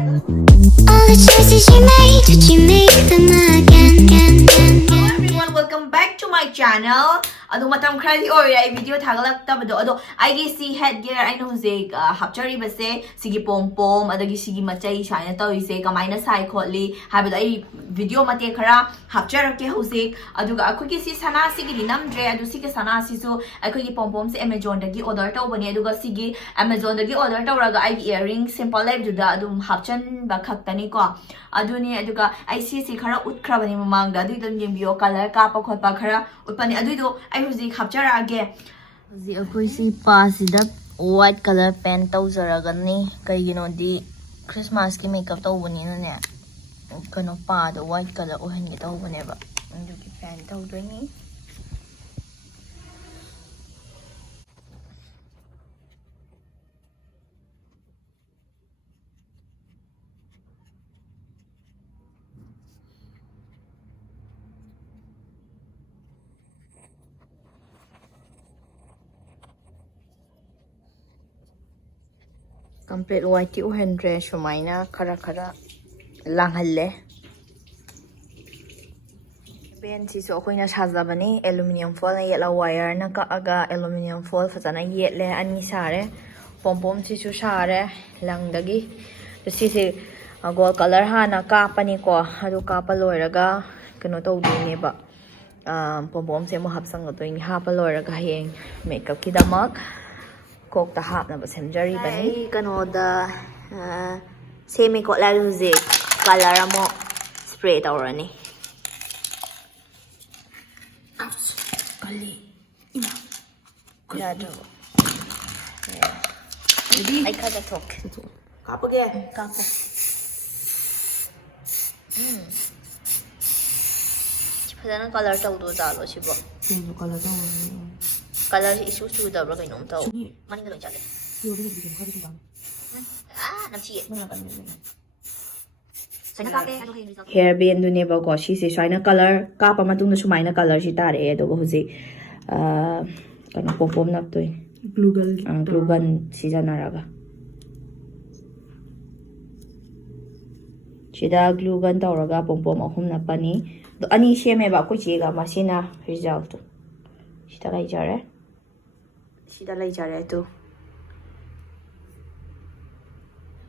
All the choices you made, did you make them again? Hello everyone, welcome back to my channel. Ado matam khradi oi ai video thagalak tabado ado aigi si headgear aina hojik hapchari base sigi pom pom adagi sigi machai shaina tawise kamaina sai khotli habado ai video mate khara hapcharake hojik aduga akhugi si sana sigi namdre adu sigi sana si so akhugi pom pom se Amazon dagi order tawbani aduga sigi Amazon dagi order tawraga ai earring simple life juda adum hapchan ba khaktani ko aduni aduga ai si khara utkrabani mamangda adu dum yembiyo color ka pa khotpa khara utpani adu do Hujik hapcharage Hujik akoi si pasida white color pen tawjaragani kaigino di Christmas ki makeup tawbani na ne kano pa do white color ohengi tawbane ba adugi pen tawdoni complete white ti uhendre shumaina khara langhalle pen si so khoina sajabani aluminium foil na yela wire na ka aga aluminium foil fajana yetle ani sare pom pom si su sare langdagi si gold color ha na ka pani ko adu ka pa loiraga kano tawdini ba pom pom se mo hapsang toini ha pa loiraga heng makeup ki damak kok ta hap na ba semjari bani kano da semi ko la hujik color mo spray tawrani kali yado ai kada tok kapage kapo fajana color tawdo dalo sibo color isu su da bra kainom taw mani ga loi chale namchi hair band du ne ba ko si se shaina color ka pa ma tung su maina color si tare do go huji kana pom pom nak toi glue gun si jana raga sida glue gun tawraga pom pom ahum na pani do ani sheme ba ko chega masina result sida lai jare to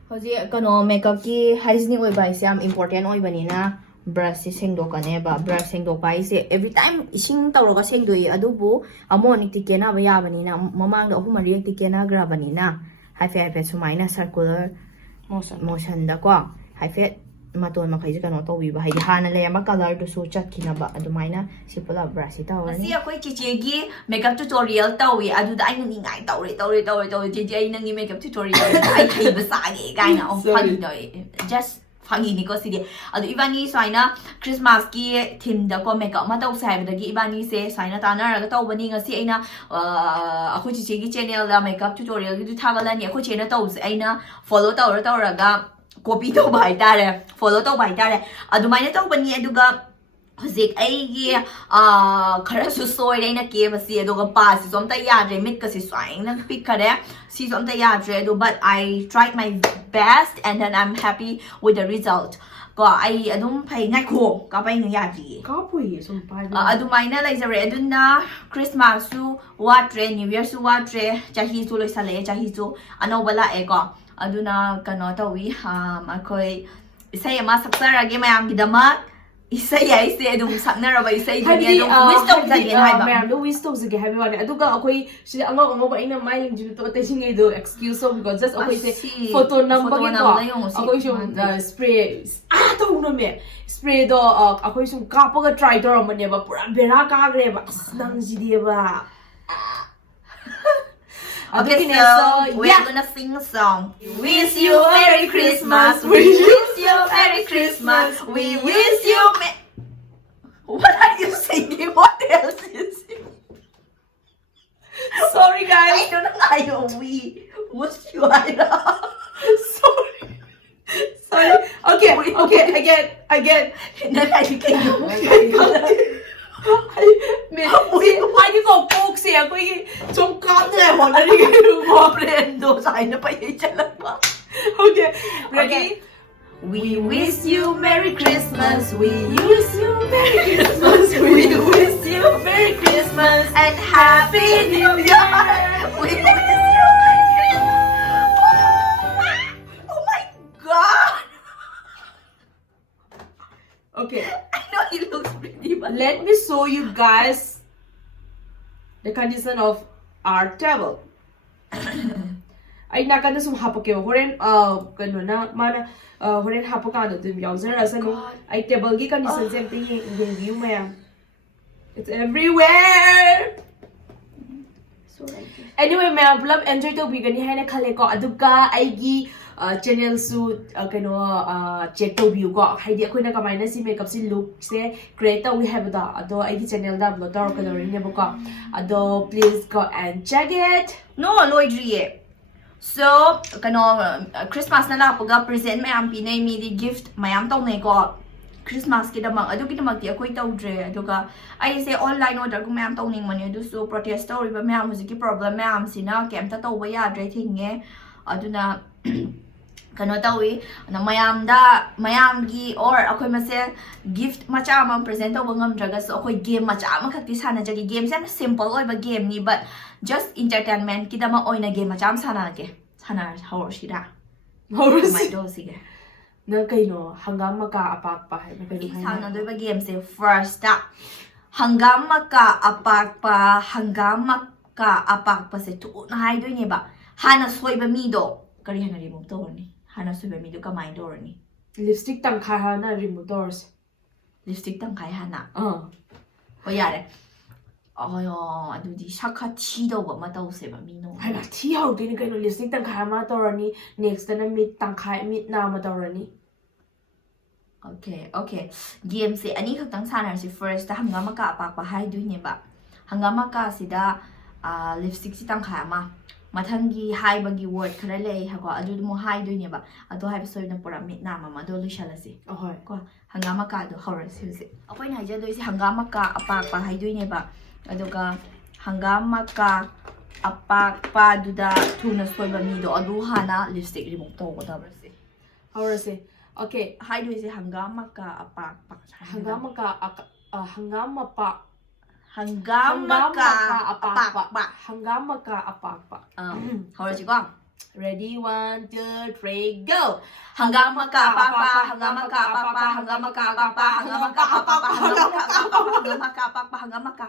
hoji kano makeup ki hygienic oi bai se am important oi bani na brush sengdo kane ba brush sengdo bai se every time ising tawraga sengdoi adubu amoni tikena ba ya bani na mamang da ahum ri tikena gra bani na haife sumaina circular motion da ko haife maton makai kano tawbi ba hai hana le ma color do so chatkina ba adumaina sipula brush ta wani asi akoi chiche gi makeup tutorial tawi adu da ai ngai tawi chiche ai nangi makeup tutorial ai kai ba sa ge gaina on funny doi just funny ni ko sidi adu ibani saina Christmas ki theme da ko makeup ma taw sai da gi ibani se saina tana ra taw bani ngasi aina akoi chiche gi channel da makeup tutorial gi thagalani akoi chena taw aina follow tawra ga copy to bai tare follow to bai tare adumaina to bani aduga hojik aigi khara su soi reina ke basi aduga pa si somta yadre mit ka si swaina pick kare si somta yadre adu but I tried my best and then I'm happy with the result ko ai adum phai ngai kho ka pai nu yadri ka pui som pai adumaina lai jare aduna Christmas su watre New Year su watre chahi su loi sale chahi su anobala e ko aduna kano tawi akoi isai ama saksarage mayam gidamak isai ai se adum saknaraba isai dunia adum wisdom zagen haiba mayam do wisdom zage haiba wani aduga akoi si anga aina mai ling ju to te singai do excuse so because just akoi se photo number gi ko akoi sum spray to no me spray do akoi sum kapaga try to ramane ba pura bera ka gre ba nang ji dia ba Okay, so we're gonna sing a song. We wish you Merry Christmas. We wish you Merry Christmas. We wish you What are you singing? What else is it? sorry guys I don't know. I know we wish you sorry okay again then I became 아니 거 복스야 거기 좀 까네 원하는 게 뭐 브랜드 사이는 빨리 잘라 봐. Okay, ready? We wish you Merry Christmas. We wish you Merry Christmas. We wish you Merry Christmas and Happy New Year. We wish you Merry Christmas. Oh my God. Okay. I know he looks pretty, but Let me show you guys the condition of our table. I nakana sum hapake horen kano na mana horen hapakano dum yauzara sanu I table gi condition sem te yeng ma'am. It's everywhere. so like this. Anyway, ma'am, pulap enjoy to bigani haina khale ko aduga aigi channel su kano check to view ko haidi akoina kamaina si makeup si look se create we have da ado aigi channel da upload tar ko rin ne ko ado please go and check it. No, loidriye. So, kano Christmas na lapaga present mayam pinay mi di gift mayam taw na ko Christmas kidamang adu kidamang ti akoy tawdre aduga ay say online order kung mayam taw ning mani adu so protest story ba mayam musiki problem mayam sina kem ta taw ba yadre thinge aduna kano tawi na mayam gi or akoy mase gift macha am present taw ngam draga so akoy game macha am khakti sana jagi game sen simple oy ba game ni but just entertainment kidama oy na game macha am sana ke sana hawshira my dosige Na kaino hanggang maka-apak pa na kaino sana do ba game se first hanggang maka-apak pa se tu na hay do ni ba hana soy ba mi do kari hana remove to ni hana soy ba mi do kamay do ni lipstick tang kaya na remove doors. lipstick tang kay hana o yare ayo adudi shaka ti do ba mataw se ba mi no Ay na tiyaw din kaino lipstick tang kaya ma torani next na meet tang kaya meet na ma torani. Okay game se ani khaktang sanar si first ta hanggang maka-apak pa hay do ni ba hanggang maka sida lipstick si tang kaya ma mathangi hai bagi word khara le ha ko adu mo hai do ni ba adu hai so na pura mit na ma do lu shala si Okay. ko hangama ka do hawra si si apoi na ja do si hangama ka apak pa hai do ni ba adu ka hangama ka apak pa du da tuna soi ba mi do adu hana lipstick remove to ko da si Howra say, okay, hai do si hangama ka apak pa hanggang maka apak pa. hawra si ko Ready, 1, 2, 3, go! hangama ka apak pa hangama ka apak pa hangama ka apak pa hangama ka apak pa hangama ka apak pa hangama ka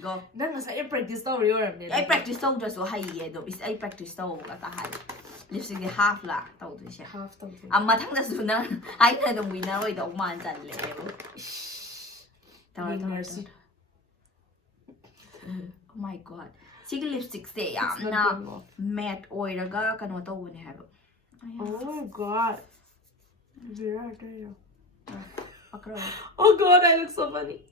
go Nang nasa practice to real I practice so just so high do is I practice so at high lipstick half la tao do siya half to. ang matang na suna ay na dong wina oy daw man tan le Mercy. Oh my god sige lipstick stay na matte oy raga kano to ne have Oh my god. akro Oh god, I look so funny.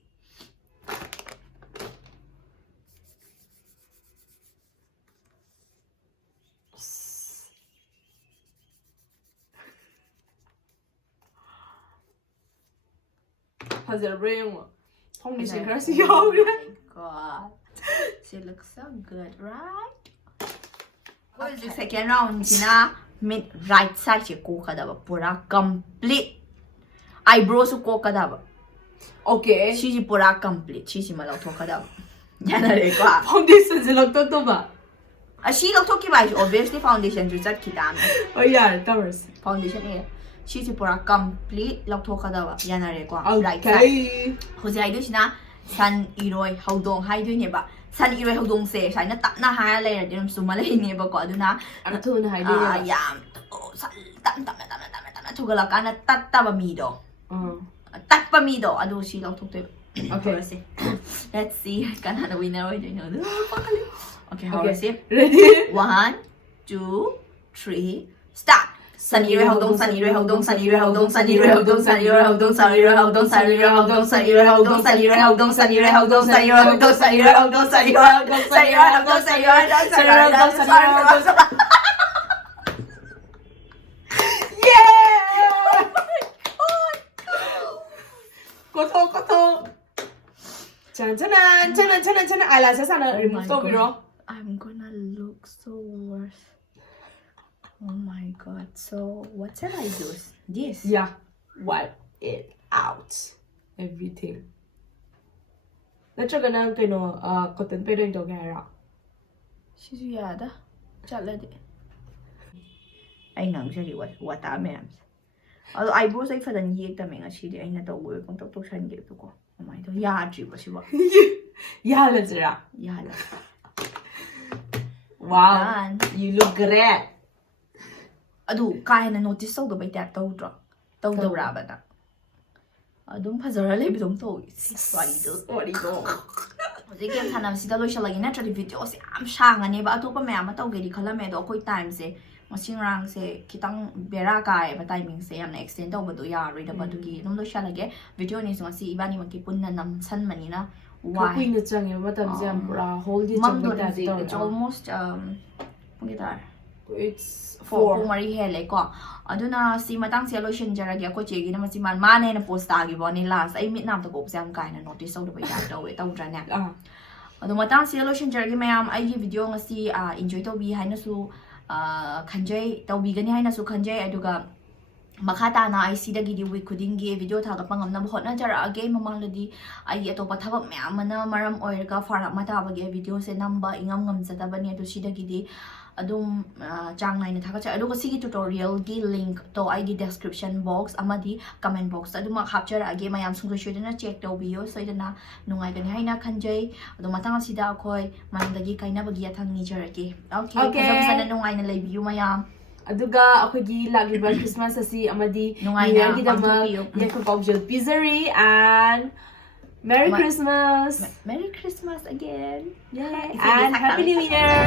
Has it ring? Foundation kasi yaw. Oh my god she looks so good right what is the second round sina mid right side si ko kada ba pura complete eyebrows ko kada ba Okay. she pura complete she malaw to kada ba yana re ko Foundation sila to ba? she look to ki ba obviously foundation ju chat kita Oh yeah, towers. foundation e she pura complete look to kada ba yana re ko right side Okay. hozi ai do sina san iroi haudong hai do ne ba san iroi haudong se sai na ta na ha le ra din suma le ne ba ko aduna Ang tune hai din. yam san tam to gala kana tatta ba mi do Uh. tat pa mi do adu si lang tok to Okay. let's see kana na winner oi do no okay how Okay. is it Ready? 1 2 3 start san iroi haudong san iroi haudong san iroi haudong san iroi haudong san iroi haudong san iroi haudong san iroi haudong san iroi haudong san iroi haudong san iroi haudong san iroi haudong san iroi haudong san iroi haudong san iroi haudong san iroi haudong san iroi haudong san iroi haudong Yeah! Koto. Chanan. Eyelashes sana remove to biro. I'm gonna look so worse. Oh my god. So, what shall I do? This? Yeah. Wipe it out. Everything. Natraga na cotton pad yung tawag hara. She's yada. Chaladi. Ay nang sari wata ma'am. Although eyebrows ay falan yek tamay nga sili ay natawag kung tawag gitu ko. Oh my god. Yadri ba siya? Yala zira. Yala. Wow. Done. You look great. Adu kaya na notice tawdabay tap tawdra. Tawdawra ba na? Adum fazara lebidong to. Sorry do. Hꯧꯖꯤꯛ game ꯁꯥꯟꯅꯕꯁꯤꯗ ꯂꯣꯏꯁꯜꯂꯒꯦ ꯅꯠꯇ꯭ꯔꯗꯤ ꯚꯤꯗꯤꯑꯣꯁꯦ ꯌꯥꯝ ꯁꯥꯡꯉꯅꯦꯕ ꯑꯇꯣꯞꯄ ꯃꯌꯥꯝ ꯑꯃ ꯇꯧꯒꯦꯗꯤ ꯈꯜꯂꯝꯃꯦ ꯑꯗꯣ ꯑꯩꯈꯣꯏ ꯇꯥꯏꯝꯁꯦ ꯉꯁꯤ ꯉꯔꯥꯡꯁꯦ ꯈꯤꯇꯪ ꯕꯦꯔꯥ ꯀꯥꯏꯌꯦꯕ ꯇꯥꯏꯃꯤꯡꯁꯦ ꯌꯥꯝꯅ ꯑꯦꯛꯁꯇꯦꯟ ꯇꯧꯕꯗꯣ ꯌꯥꯔꯣꯏꯗꯕ ꯑꯗꯨꯒꯤ ꯑꯗꯨꯝ ꯂꯣꯏꯁꯜꯂꯒꯦ ꯚꯤꯗꯤꯑꯣꯅꯤꯁꯨ ꯉꯁꯤ ꯏꯕꯥꯅꯤꯃꯛꯀꯤ ꯄꯨꯟꯅ ꯅꯝꯁꯟꯕꯅꯤꯅ ꯋꯥꯏ kuina changye matamse yam pura whole day ꯃꯝꯗꯣ changye ꯍꯧꯖꯤꯛ ta it's almost ꯄꯨꯡ ꯀꯌꯥ ꯇꯥꯔꯦ it's 4 ꯄꯨꯡ 4 ꯍꯦꯜꯂꯦꯀꯣ ꯑꯗꯨꯅ ꯁꯤ ꯃꯇꯥꯡꯁꯦ ꯂꯣꯏꯁꯤꯟꯖꯔꯒꯦ ꯑꯩꯈꯣꯏ ꯆꯦꯒꯤꯅ ꯃꯁꯤ ꯃꯥꯅ ꯍꯦꯟꯅ ꯄꯣꯁ ꯇꯥꯈꯤꯕꯅꯤ ꯂꯥꯁ ꯑꯩ ꯃꯤꯠ ꯅꯥꯝꯇ ꯀꯣꯛꯄꯁꯦ ꯌꯥꯝ ꯀꯥꯏꯅ ꯅꯣꯇꯤꯁ ꯇꯧꯗꯕ ꯌꯥꯝ ꯇꯧꯋꯦ ꯇꯧꯗ꯭ꯔꯅꯦ ꯑꯗꯣ ꯃꯇꯥꯡꯁꯤꯗ ꯂꯣꯏꯁꯤꯟꯖꯔꯒꯦ ꯃꯌꯥꯝ ꯑꯩꯒꯤ ꯚꯤꯗꯤꯑꯣ ꯉꯁꯤ ꯏꯟꯖꯣꯏ ꯇꯧꯕꯤ ꯍꯥꯏꯅꯁꯨ ꯈꯟꯖꯩ ꯇꯧꯕꯤꯒꯅꯤ ꯍꯥꯏꯅꯁꯨ ꯈꯟꯖꯩ ꯑꯗꯨꯒ ꯃꯈꯥ ꯇꯥꯅ ꯑꯩ ꯁꯤꯗꯒꯤꯗꯤ ꯋꯤꯛ ꯈꯨꯗꯤꯡꯒꯤ ꯚꯤꯗꯤꯑꯣ ꯊꯥꯒꯠꯄ ꯉꯝꯅꯕ ꯍꯣꯠꯅꯖꯔꯛꯑꯒꯦ ꯃꯃꯥꯡꯗꯗꯤ ꯑꯩꯒꯤ ꯑꯇꯣꯞꯄ ꯊꯕꯛ ꯃꯌꯥꯝ ꯑꯃꯅ ꯃꯔꯝ ꯑꯣꯏꯔꯒ ꯐꯔꯛ ꯑꯃ ꯇꯥꯕꯒꯤ ꯚꯤꯗꯤꯑꯣꯁꯦ ꯅꯝꯕ ꯏꯉꯝ ꯉꯝꯖꯗꯕꯅꯤ ꯑꯗꯨ ꯁꯤꯗꯒꯤꯗꯤ ꯑꯗꯨꯝ ꯆꯥꯡ ꯅꯥꯏꯅ ꯊꯥꯒꯠꯆꯩ ꯑꯗꯨꯒ ꯁꯤꯒꯤ ꯇꯨꯇꯣꯔꯤꯌꯦꯜꯒꯤ ꯂꯤꯡꯛꯇꯣ ꯑꯩꯒꯤ ꯗꯦꯁꯀ꯭ꯔꯤꯞꯁꯟ ꯕꯣꯛꯁ ꯑꯃꯗꯤ ꯀꯃꯦꯟ ꯕꯣꯛꯁꯇ ꯑꯗꯨꯃꯛ ꯍꯥꯞꯆꯔꯛꯑꯒꯦ ꯃꯌꯥꯝ ꯁꯨꯡꯁꯣꯏ ꯁꯣꯏꯗꯅ ꯆꯦꯛ ꯇꯧꯕꯤꯌꯣ ꯁꯣꯏꯗꯅ ꯅꯨꯡꯉꯥꯏꯒꯅꯤ ꯍꯥꯏꯅ ꯈꯟꯖꯩ ꯑꯗꯣ ꯃꯊꯪ ꯑꯁꯤꯗ ꯑꯩꯈꯣꯏ ꯃꯌꯥꯝꯗꯒꯤ ꯀꯥꯏꯅꯕꯒꯤ ꯌꯥꯊꯪ ꯅꯤꯖꯔꯒꯦ ꯑꯣꯀꯦ ꯐꯖ ꯐꯖꯅ ꯅꯨꯡꯉꯥꯏꯅ ꯂꯩꯕꯤꯌꯨ ꯃꯌꯥꯝ aduga akogi lagiba Christmas asi amadi Nungayna, gidama yakon paujel pizzery and Merry Christmas. Merry Christmas again. Yay. And Happy New Year.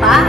Bye.